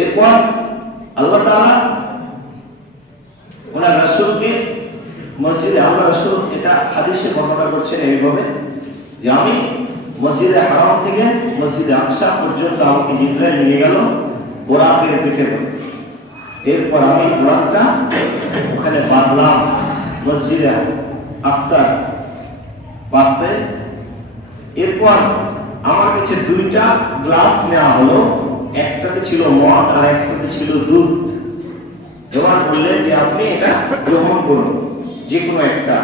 এরপর আল্লাহ তাআলা ওনার রাসূলকে মসজিদে, আল্লাহ রাসূল এটা হাদিসে বর্ণনা করছেন এইভাবে যে আমি মসজিদে হারাম থেকে মসজিদে আকসা পর্যন্ত আমাকে জিবরাইল নিয়ে গেল বোরাকের পিঠে করে। এরপর আমি বোরাকটা ওখানে বাঁধলাম মসজিদে আকসার পাশে। এরপর আমার কাছে দুইটা গ্লাস নেওয়া হলো, একটাতে ছিল মদ আর একটাতে ছিল দুধ। এবার বললেন যে আপনি এটা গ্রহণ করুন, যে কোনো একটা।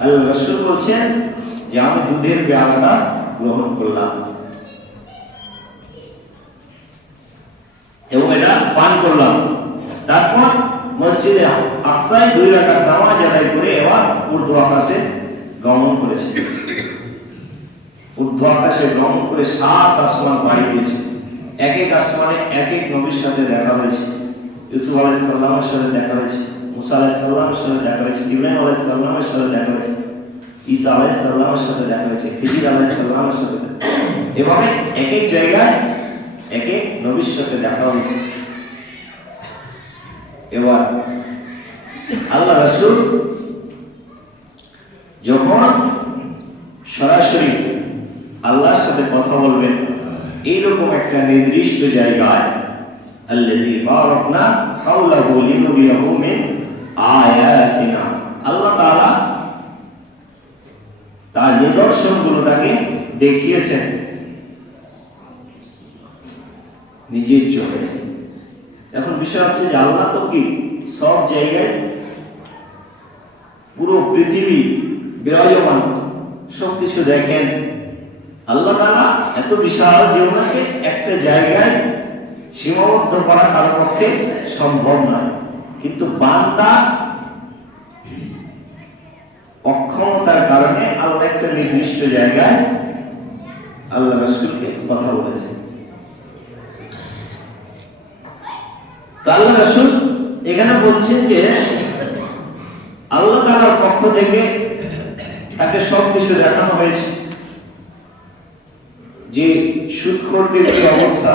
আল্লাহ রাসূল বলছেন যে আমি দুধের পেয়ালাটা গ্রহণ করলাম এবং এটা পান করলাম। তারপর মসজিদে আকসায় 2 রাকাত নামাজ আদায় করে এবার ঊর্ধ্ব আকাশে গমন করেছে। ঊর্ধ্ব আকাশে গমন করে 7 আসমান পাড়ি দিয়েছে। এক এক আসমানে এক এক নবীর সাথে দেখা হয়েছে। ইউসুফ আলাইহিস সালামের সাথে দেখা হয়েছে, মুসা আলাইহিস সালামের সাথে দেখা হয়েছে, ইব্রাহিম আলাইহিস সালামের সাথে দেখা হয়েছে, ঈসা আলাইহিস সালামের সাথে দেখা হয়েছে, খিজির আলাইহিস সালামের সাথে। এভাবে এক এক জায়গায় এক এক নবীর সাথে দেখা হয়েছে। এবার আল্লাহ রাসূল যখন সরাসরি আল্লাহর সাথে কথা বলবেন এইরকম একটা নির্দিষ্ট জায়গায়, আল্লাযী বারাকনা হাওলাহু লিনুরিয়াহু মিন আয়াতিনা, আল্লাহ তাআলা তার নিদর্শনগুলো তাকে দেখিয়েছেন নিজের চোখে। এখন বিষয় হচ্ছে যে আল্লাহ তো কি সব জায়গায়, পুরো পৃথিবী বিরাজমান, সবকিছু দেখেন। আল্লাহ তাআলা এত বিশাল যে ওনাকে একটা জায়গায় সীমাবদ্ধ করা কারোর পক্ষে সম্ভব নয়। কিন্তু বান্দা অক্ষমতার কারণে আল্লাহ একটা নির্দিষ্ট জায়গায় আল্লাহ রাসূলকে কথা বলেছে। আল্লাহ রাসূল এখানে বলছেন যে আল্লাহ তাআলার পক্ষ থেকে তাকে সবকিছু দেখানো হয়েছে। যে সুদখোরদের যে অবস্থা,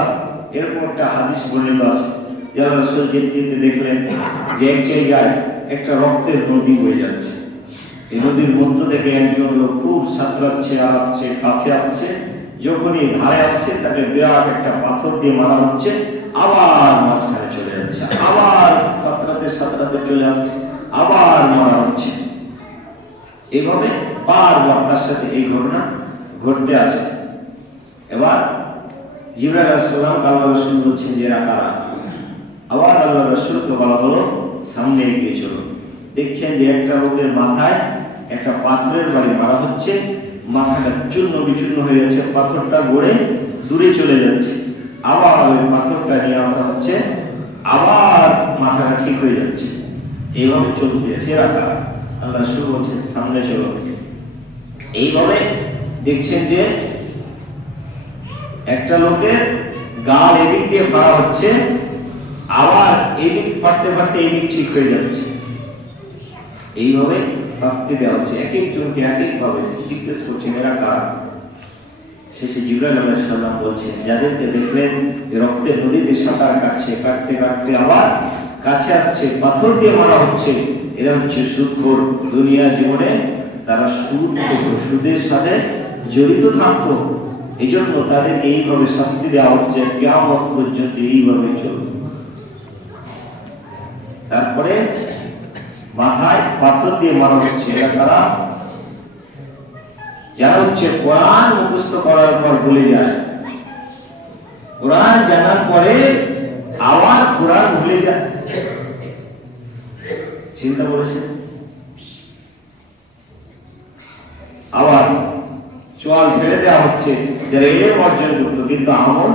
এরকম একটা হাদিস বর্ণিত আছে। আল্লাহ রাসূল যেতে দেখলেন যে এক জায়গায় একটা রক্তের নদী বয়ে যাচ্ছে। এই নদীর মধ্য থেকে একজন লোক খুব সাঁতরাচ্ছে আর আসছে, কাছে আসছে। যখনই ধারে আসছে তাকে বিরাট একটা পাথর দিয়ে মারা হচ্ছে, আবার মাঝখানে চলে যাচ্ছে, আবার সাঁতরাতে সাঁতরাতে চলে আসছে, আবার মারা হচ্ছে। এইভাবে বারবার তার সাথে এই ঘটনা ঘটতে আছে। এবার জিবরাইল আলাইহিস সালাম আল্লাহ রাসূল বলছেন যে এরা কারা। আবার আল্লাহ রাসূলকে বলা হলো সামনে এগিয়ে চলো। দেখছেন যে একটা লোকের মাথায় একটা পাথরের বাড়ি মারা হচ্ছে, মাথাটা চূর্ণ বিচূর্ণ হয়ে যাচ্ছে, পাথরটা গড়ে দূরে চলে যাচ্ছে। আবার ওই পাথরটা নিয়ে আসা হচ্ছে, আবার মাথাটা ঠিক হয়ে যাচ্ছে। এইভাবে চলতে আছে। এরা কারা? আল্লাহ রাসূল বলছেন সামনে চলো। এইভাবে দেখছেন যে একটা লোকের গাল এদিক দিয়ে ফাড়া হচ্ছে, আবার এদিক পারতে পারতে এদিক ঠিক হয়ে যাচ্ছে। এইভাবে শাস্তি দেওয়া হচ্ছে। এক একজনকে এক একভাবে জিজ্ঞেস করছেন এরা কারা। শেষে জিবরাইল আলাইহিস সালাম বলছেন যাদেরকে দেখলেন রক্তের নদীতে সাঁতার কাটছে, কাটতে কাটতে আবার কাছে আসছে, পাথর দিয়ে মারা হচ্ছে, এরা হচ্ছে সুদখোর। দুনিয়া জীবনে তারা সুদের সাথে জড়িত থাকতো, এই জন্য তাদেরকে এইভাবে শাস্তি দেওয়া হচ্ছে, কিয়ামত পর্যন্ত এইভাবে চলবে। তারপরে মাথায় পাথর দিয়ে মারা হচ্ছে। এরা কারা? যারা হচ্ছে কোরআন মুখস্থ করার পর ভুলে যায়, কোরআন জানার পরে আবার কোরআন ভুলে যায়। চিন্তা করেছেন? আবার চোয়াল ফেলে দেওয়া হচ্ছে যারা এলেম অর্জন করতো কিন্তু আমল